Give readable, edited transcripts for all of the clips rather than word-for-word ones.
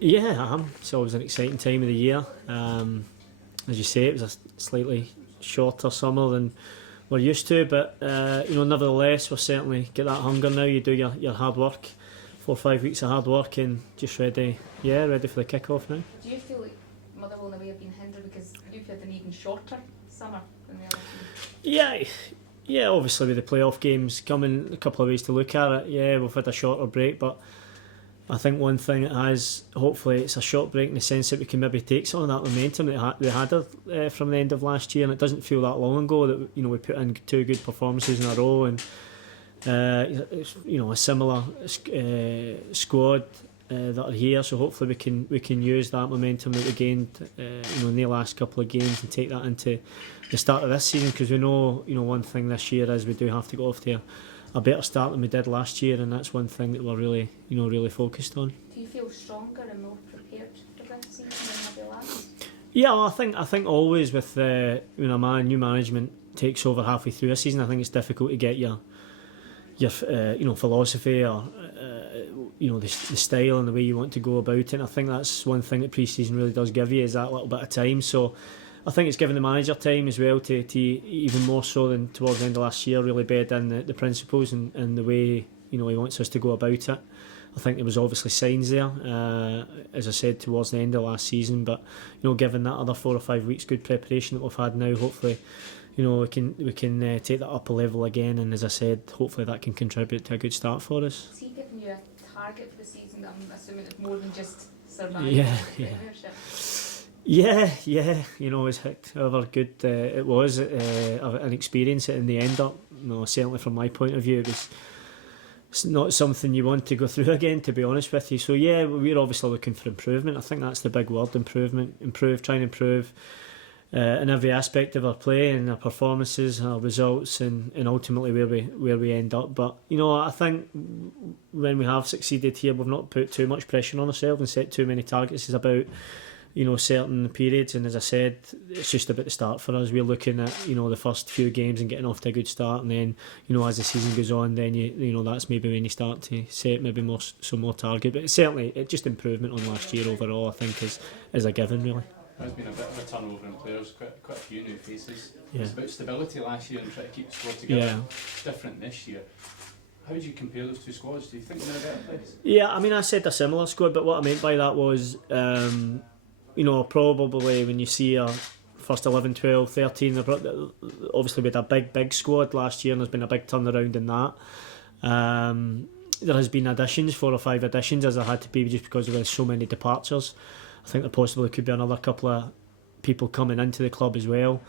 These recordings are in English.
Yeah, I am. It's always an exciting time of the year. As you say, it was a slightly shorter summer than we're used to, but nevertheless, we're certainly get that hunger now. You do your hard work, 4 or 5 weeks of hard work, and just ready for the kick-off now. Do you feel like Motherwell in a way have been hindered because you've had an even shorter summer than the other team? Yeah, obviously with the playoff games coming, a couple of ways to look at it. Yeah, we've had a shorter break, but I think one thing it has, hopefully it's a short break in the sense that we can maybe take some of that momentum that we had from the end of last year, and it doesn't feel that long ago that we put in 2 good performances in a row, and a similar squad that are here. So hopefully we can use that momentum that we gained in the last couple of games and take that into the start of this season, because we know one thing this year is we do have to go off to a better start than we did last year, and that's one thing that we're really focused on. Do you feel stronger and more prepared for this season than maybe last? Yeah, well, I think always with when new management takes over halfway through a season, I think it's difficult to get your philosophy or the style and the way you want to go about it. And I think that's one thing that pre-season really does give you, is that little bit of time. So I think it's given the manager time as well to even more so than towards the end of last year, really bed in the principles and the way he wants us to go about it. I think there was obviously signs there, as I said, towards the end of last season. But given that other 4 or 5 weeks good preparation that we've had now, hopefully we can take that up a level again. And as I said, hopefully that can contribute to a good start for us. Is he giving you a target for the season? I'm assuming it's more than just surviving the Premiership. Yeah. As however good it was, an experience in the end up. Certainly from my point of view, it's not something you want to go through again, to be honest with you. So yeah, we're obviously looking for improvement. I think that's the big word: improvement. Try and improve in every aspect of our play and our performances, our results, and ultimately where we end up. But I think when we have succeeded here, we've not put too much pressure on ourselves and set too many targets. It's about certain periods, and as I said, it's just about the start for us. We're looking at the first few games and getting off to a good start, and then as the season goes on, then that's maybe when you start to set maybe some more target. But certainly it's just improvement on last year overall, I think, is a given, really. There's been a bit of a turnover in players, quite a few new faces. Yeah. It's about stability last year and trying to keep the squad together. Yeah. It's different this year. How would you compare those two squads? Do you think they're in a better place? Yeah, I said a similar squad, but what I meant by that was probably when you see a first 11, 12, 13, obviously we had a big squad last year, and there's been a big turnaround in that. There has been additions, 4 or 5 additions, as there had to be, just because there were so many departures. I think there possibly could be another couple of people coming into the club as well.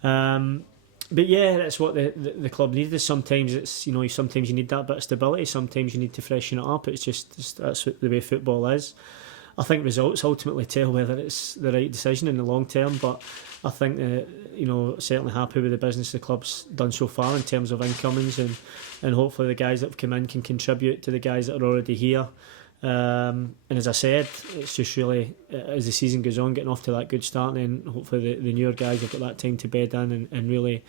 But yeah, that's what the club needed. Sometimes it's sometimes you need that bit of stability. Sometimes you need to freshen it up. It's just that's the way football is. I think results ultimately tell whether it's the right decision in the long term. But I think certainly happy with the business the club's done so far in terms of incomings, and hopefully the guys that have come in can contribute to the guys that are already here. And as I said, it's just really, as the season goes on, getting off to that good start, and then hopefully the newer guys have got that time to bed in and really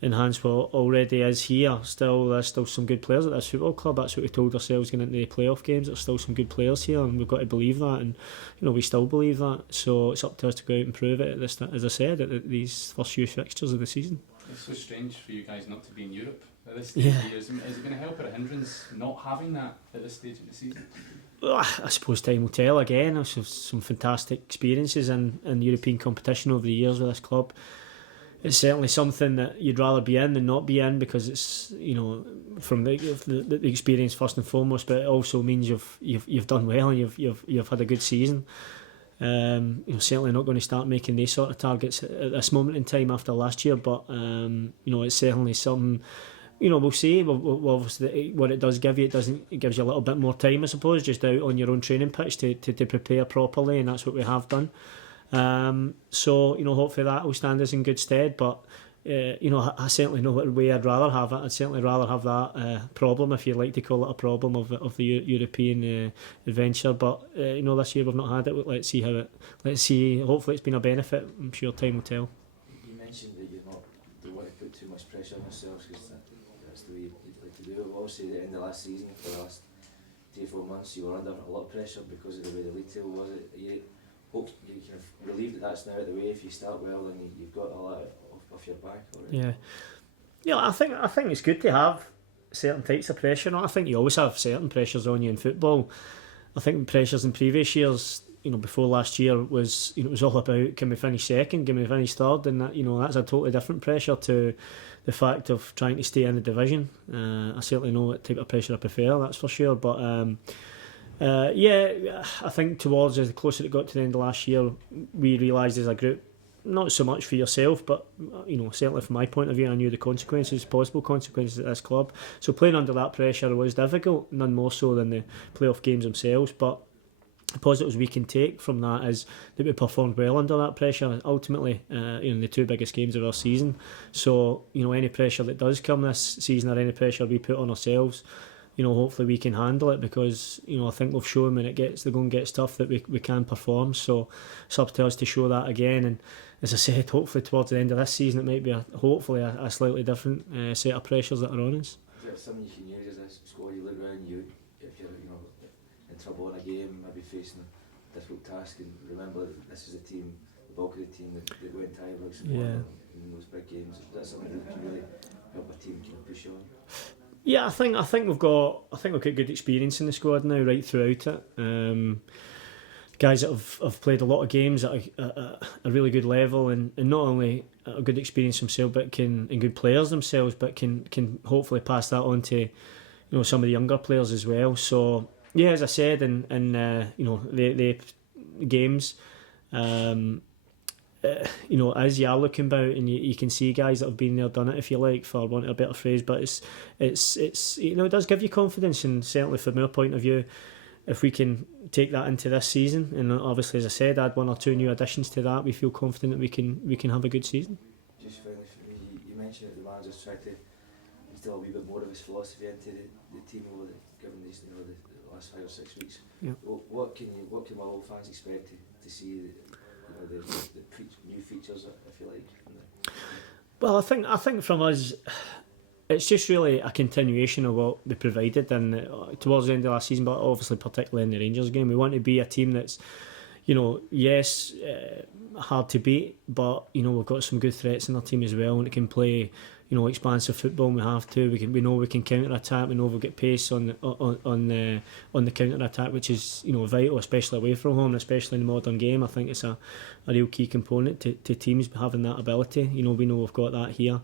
enhance what already is here. There's still some good players at this football club. That's what we told ourselves going into the playoff games. There's still some good players here, and we've got to believe that, and we still believe that. So it's up to us to go out and prove it at this, as I said, at these first few fixtures of the season. It's so strange for you guys not to be in Europe at this stage of the year. Is it going to help or a hindrance not having that at this stage of the season? Well, I suppose time will tell again. I've had some fantastic experiences in European competition over the years with this club. It's certainly something that you'd rather be in than not be in, because it's from the experience first and foremost, but it also means you've done well and you've had a good season. Certainly not going to start making these sort of targets at this moment in time after last year, but it's certainly something. We'll see. Well, obviously, what it does give you, it gives you a little bit more time, I suppose, just out on your own training pitch to prepare properly, and that's what we have done. So hopefully that will stand us in good stead. But I certainly know what way I'd rather have it. I'd certainly rather have that problem, if you like to call it a problem, of the European adventure. But this year we've not had it. Let's see. Hopefully it's been a benefit. I'm sure time will tell. You mentioned that you don't want to put too much pressure on yourselves, because that's the way you'd like to do it. Well, obviously, at the end of last season, for the last 3-4 months you were under a lot of pressure because of the way the league table was. You hope you kind of relieved that that's now out of the way. If you start well, then you've got a lot off your back already. Yeah, I think it's good to have certain types of pressure. I think you always have certain pressures on you in football. I think pressures in previous years, before last year was, it was all about can we finish second, can we finish third, and that, that's a totally different pressure to the fact of trying to stay in the division. I certainly know what type of pressure I prefer, that's for sure. But I think towards the closer it got to the end of last year, we realised as a group, not so much for yourself, but certainly from my point of view, I knew the possible consequences at this club. So playing under that pressure was difficult, none more so than the playoff games themselves. But the positives we can take from that is that we performed well under that pressure. Ultimately, in the two biggest games of our season. So any pressure that does come this season, or any pressure we put on ourselves, hopefully we can handle it, because I think we've shown when the going gets tough that we can perform. So it's up to us to show that again. And as I said, hopefully towards the end of this season it might be hopefully a slightly different set of pressures that are on us. Is there something you can use as a squad? You look around, if you're in trouble in a game, maybe facing a difficult task, and remember that this is a team, the bulk of the team that went tie-breaks in those big games. Is that something that can really help a team kind of push on? Yeah, I think we've got good experience in the squad now, right throughout it. Guys that have played a lot of games at a really good level, and not only a good experience themselves, but and good players themselves, but can hopefully pass that on to some of the younger players as well. So yeah, as I said, in the games. As you are looking about, and you can see guys that have been there, done it, if you like, for want of a better phrase, but it's it does give you confidence, and certainly from our point of view, if we can take that into this season, and obviously, as I said, add one or two new additions to that, we feel confident that we can have a good season. Just finally for me, you mentioned that the manager's tried to instill a wee bit more of his philosophy into the team given these the last 5 or 6 weeks. Yeah. What can Motherwell fans expect to see? The new features, if you like. Well, I think from us, it's just really a continuation of what we provided towards the end of last season, but obviously particularly in the Rangers game. We want to be a team that's, hard to beat, but we've got some good threats in our team as well, and it can play expansive football when we have to. We know we can counter attack. We know we'll get pace on the counter attack, which is vital, especially away from home, especially in the modern game. I think it's a real key component to teams having that ability. We know we've got that here.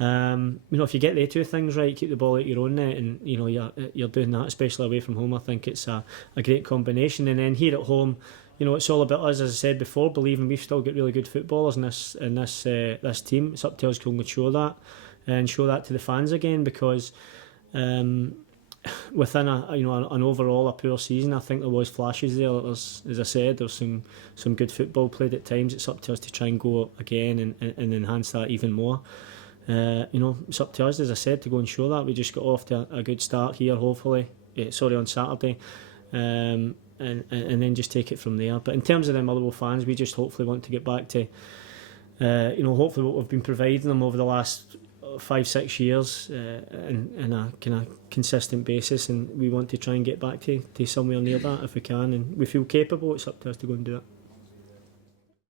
If you get the two things right, keep the ball out your own net, and you're doing that, especially away from home. I think it's a great combination. And then here at home, it's all about us, as I said before, believing we've still got really good footballers in this team. It's up to us to go and show that, and show that to the fans again, because within an overall a poor season, I think there was flashes there. As I said, there's some good football played at times. It's up to us to try and go again and enhance that even more. It's up to us, as I said, to go and show that. We just got off to a good start here, hopefully. On Saturday. And then just take it from there. But in terms of the Motherwell fans, we just hopefully want to get back to hopefully what we've been providing them over the last 5-6 years in a kind of consistent basis, and we want to try and get back to somewhere near that if we can, and we feel capable. It's up to us to go and do that.